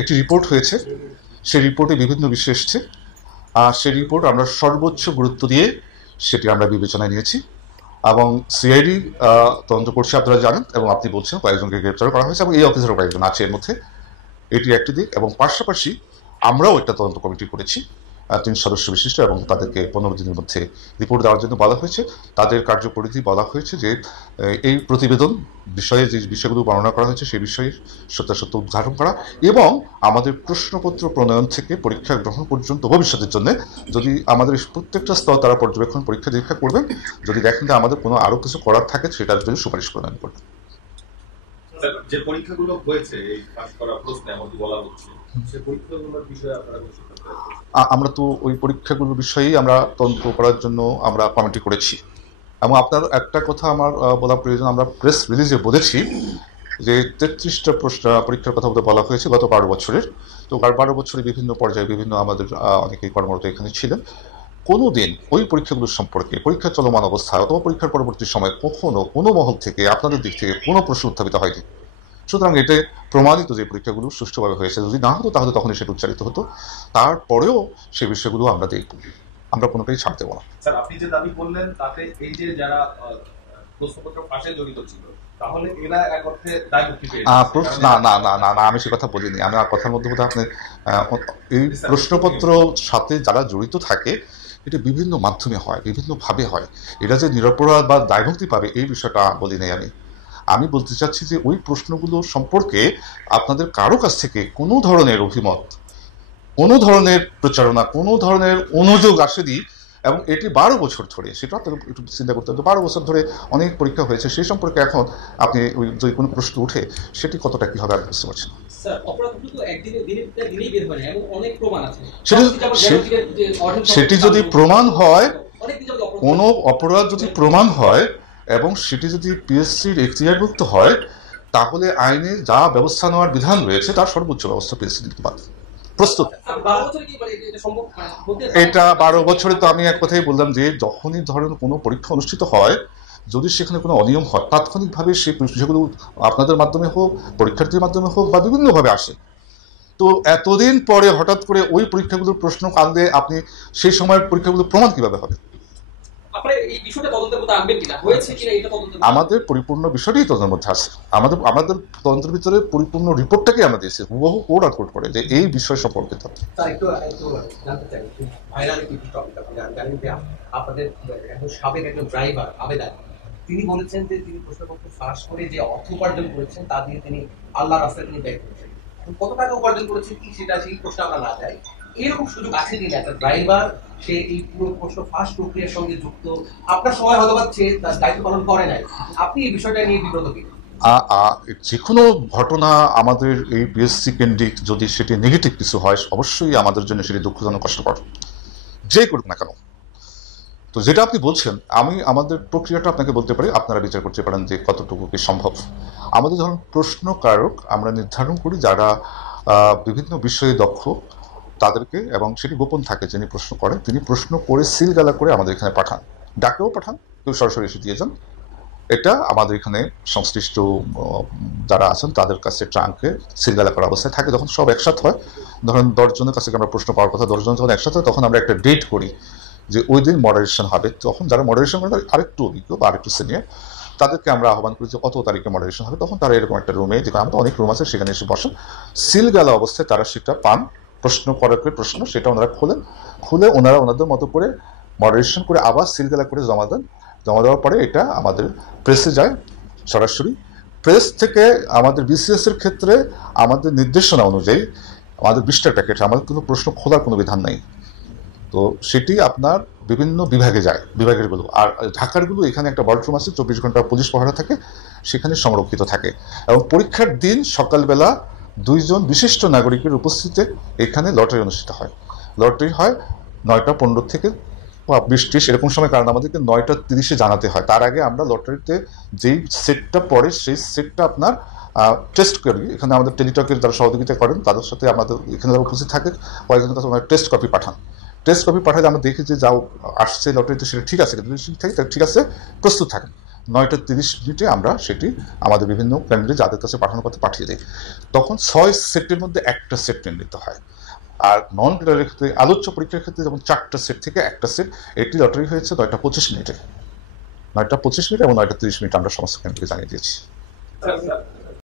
একটি রিপোর্ট হয়েছে, সেই রিপোর্টে বিভিন্ন বিষয় এসছে, আর সেই রিপোর্ট আমরা সর্বোচ্চ গুরুত্ব দিয়ে সেটি আমরা বিবেচনায় নিয়েছি এবং সিআইডি তদন্ত করছে, আপনারা জানেন, এবং আপনি বলছেন কয়েকজনকে গ্রেপ্তার করা হয়েছে এবং এই অফিসারও কয়েকজন আছে এর মধ্যে। এটি একটি দিক, এবং পাশাপাশি আমরাও একটা তদন্ত কমিটি করেছি 3 সদস্য বিশিষ্ট, এবং তাদেরকে 15 দিনের মধ্যে রিপোর্ট দেওয়ার জন্য বলা হয়েছে। তাদের কার্যপরিধি বলা হয়েছে যে এই প্রতিবেদন বিষয়ে যে বিষয়গুলো বর্ণনা করা হয়েছে সেই বিষয়ে সত্যাসত্য উদ্ঘাটন করা, এবং আমাদের প্রশ্নপত্র প্রণয়ন থেকে পরীক্ষা গ্রহণ পর্যন্ত ভবিষ্যতের জন্য যদি আমাদের প্রত্যেকটা স্তর তারা পর্যবেক্ষণ পরীক্ষা নিরীক্ষা করবেন, যদি দেখেন যে আমাদের কোনো আরও কিছু করার থাকে সেটার জন্য সুপারিশ প্রণয়ন করবেন। যে পরীক্ষাগুলো হয়েছে এই পাস করা প্রশ্নে আমাদের বলা হচ্ছে, সেই পরীক্ষাগুলোর বিষয়ে আপনারা আমরা তো ওই পরীক্ষাগুলোর বিষয়েই আমরা তদন্ত করার জন্য আমরা কমিটি করেছি। এবং আপনার একটা কথা আমার বলা প্রয়োজন, আমরা প্রেস রিলিজে বলেছি যে 33টা পরীক্ষার কথা বলা হয়েছে গত 12 বছরের। তো 12 বছরে বিভিন্ন পর্যায়ে বিভিন্ন আমাদের অনেকেই কর্মরত এখানে ছিলেন। কোনো দিন ওই পরীক্ষাগুলোর সম্পর্কে পরীক্ষা চলমান অবস্থায় অথবা পরীক্ষার পরবর্তী সময় কখনো কোনো মহল থেকে আপনাদের দিক থেকে কোনো প্রশ্ন উত্থাপিত হয়নি। সুতরাং এটা প্রমাণিত যে পরীক্ষাগুলো সুষ্ঠুভাবে হয়েছে। যদি না হতো তাহলে তখনই সেটা উচ্চারিত হতো। তারপরেও সেই বিষয়গুলো আমরা দেখব, আমরা কোনোটাই ছাড় দেবো না। স্যার, আপনি যে দাবি করলেন তাতে এই যে যারা প্রশ্নপত্র ফাঁসে জড়িত ছিল, তাহলে এরা এক অর্থে দায়মুক্তি পেয়ে না না না না না, আমি সে কথা বলিনি। আমি কথার মধ্যে বোধহয় আপনি এই প্রশ্নপত্র সাথে যারা জড়িত থাকে এটা বিভিন্ন মাধ্যমে হয়, বিভিন্নভাবে হয়। এটা যে নিরপরাধ বা দায়মুক্তি পাবে এই বিষয়টা বলি নাই আমি বলতে চাচ্ছি যে ওই প্রশ্নগুলো সম্পর্কে আপনাদের কারো কাছ থেকে কোনো ধরনের অভিমত, কোনো ধরনের প্রচারণা, কোনো ধরনের অনুযোগ আসেনি। এবং এটি 12 বছর ধরে, সেটা আপনাকে একটু চিন্তা করতে হবে, 12 বছর ধরে অনেক পরীক্ষা হয়েছে, সেই সম্পর্কে এখন আপনি ওই যদি কোনো প্রশ্ন উঠে সেটি কতটা কি হবে আমি বুঝতে পারছি না। সেটি যদি প্রমাণ হয়, কোনো অপরাধ যদি প্রমাণ হয় এবং সেটি যদি পিএসসির এখতিয়ারভুক্ত হয়, তাহলে আইনে যা ব্যবস্থা নেওয়ার বিধান রয়েছে তার সর্বোচ্চ ব্যবস্থা পিএসসি নিতে পারে, প্রস্তুত। এটা 12 বছরে তো আমি এক কথাই বললাম যে যখনই ধরেন কোনো পরীক্ষা অনুষ্ঠিত হয়, যদি সেখানে কোনো অনিয়ম হয় তাৎক্ষণিকভাবে সেই বিষয়গুলো আপনাদের মাধ্যমে হোক, পরীক্ষার্থীর মাধ্যমে হোক বা বিভিন্নভাবে আসে। তো এতদিন পরে হঠাৎ করে ওই পরীক্ষাগুলোর প্রশ্ন কাঁদলে আপনি সেই সময়ের পরীক্ষাগুলোর প্রমাণ কিভাবে হবে? আমাদের পরিপূর্ণ বিষয়টাই তদন্তের মধ্যে আছে। আমাদের তদন্তের ভিতরে পরিপূর্ণ রিপোর্টটাকে আমরা দিয়েছি, বহু কোড আর কোড করে যে এই বিষয় সম্পর্কিত। আপনাদের সাবেক একজন ড্রাইভার আবেদন, তিনি বলেছেন যে তিনি প্রশ্নপত্র ফাঁস করে যে অর্থ উপার্জন করেছেন তা দিয়ে তিনি আল্লাহ রাস্তায় তিনি ব্যয় করেছেন। কত টাকা উপার্জন করেছেন কি সেটা সেই প্রশ্ন আমরা না যাই, এরকম সুযোগ আছে কিনা একটা ড্রাইভার সে এই পুরো প্রশ্ন ফাঁস প্রক্রিয়ার সঙ্গে যুক্ত, আপনার সময় হয়তো সে তার দায়িত্ব পালন করে নাই, আপনি এই বিষয়টা নিয়ে বিব্রত কিনা? যে কোনো ঘটনা আমাদের এই পিএসসি কেন্দ্রিক যদি সেটি নেগেটিভ কিছু হয়, অবশ্যই আমাদের জন্য সেটি দুঃখজনক, কষ্টকর, যে করুক না কেন। তো যেটা আপনি বলছেন, আমি আমাদের প্রক্রিয়াটা আপনাকে বলতে পারি, আপনারা বিচার করতে পারেন যে কতটুকু কি সম্ভব। আমাদের ধরুন প্রশ্নকারক আমরা নির্ধারণ করি যারা বিভিন্ন বিষয়ে দক্ষ তাদেরকে, এবং সেটি গোপন থাকে, যিনি প্রশ্ন করেন তিনি প্রশ্ন করে সিলগালা করে আমাদের এখানে পাঠান, ডাকেও পাঠান, কেউ সরাসরি এসে দিয়ে যান। এটা আমাদের এখানে সংশ্লিষ্ট যারা আছেন তাদের কাছে ট্রাঙ্কে সিলগালা করা অবস্থায় থাকে। যখন সব একসাথে হয়, ধরেন 10 জনের কাছে আমরা প্রশ্ন পাওয়ার কথা, 10 জন যখন একসাথে হয় তখন আমরা একটা ডেট করি যে ওই দিন মডারেশন হবে। তখন যারা মডারেশন করে আরেকটু অভিজ্ঞ বা আরেকটু সিনিয়র, তাদেরকে আমরা আহ্বান করি যে কত তারিখে মডারেশন হবে। তখন তারা এরকম একটা রুমে, যেখানে আমাদের অনেক রুম আছে, সেখানে এসে বসেন, সিলগালা অবস্থায় তারা সেটা পান, প্রশ্ন করার প্রশ্ন সেটা ওনারা খুলে ওনারা ওনাদের মতো করে মডারেশন করে আবার সিলগালা করে জমা দেন। জমা দেওয়ার পরে এটা আমাদের প্রেসে যায় সরাসরি। প্রেস থেকে আমাদের বিসিএস এর ক্ষেত্রে আমাদের নির্দেশনা অনুযায়ী আমাদের 20টা প্যাকেট, আমাদের কোনো প্রশ্ন খোলার কোনো বিধান নাই। তো সেটি আপনার বিভিন্ন বিভাগে যায়, বিভাগেরগুলো। আর ঢাকারগুলো এখানে একটা বাথরুম আছে, 24 ঘন্টা পুলিশ পাহারা থাকে, সেখানে সংরক্ষিত থাকে। এবং পরীক্ষার দিন সকালবেলা 2 জন বিশিষ্ট নাগরিকের উপস্থিতিতে এখানে লটারি অনুষ্ঠিত হয়। লটারি হয় 9টা 15 থেকে 20-30 এরকম সময়, কারণ আমাদেরকে 9টা 30-এ জানাতে হয়। তার আগে আমরা লটারিতে যেই সেটটা পড়ে সেই সেটটা আপনার টেস্ট করি। এখানে আমাদের টেলিটকের যারা সহযোগিতা করেন তাদের সাথে আমাদের এখানে যারা উপস্থিত থাকে কয়েকজনের কাছে আমরা টেস্ট কপি পাঠান। টেস্ট কপি পাঠালে আমরা দেখি যে যাও আসছে লটারিতে সেটা ঠিক আছে, কিন্তু ঠিক আছে, প্রস্তুত থাকেন। 9:30 আমরা সেটি আমাদের বিভিন্ন ক্যান্ডিডেট যাদের কাছে পাঠানোর কথা পাঠিয়ে দিই। তখন 6 সেটের মধ্যে একটা সেট নির্ণীত হয়। আর নন ক্লিয়ারের ক্ষেত্রে আলোচ্য পরীক্ষার ক্ষেত্রে যেমন 4টা সেট থেকে একটা সেট, এটি লটারি হয়েছে 9:25 এবং 9:30 আমরা সমস্ত ক্যান্ডিডেটকে জানিয়ে দিয়েছি। স্যার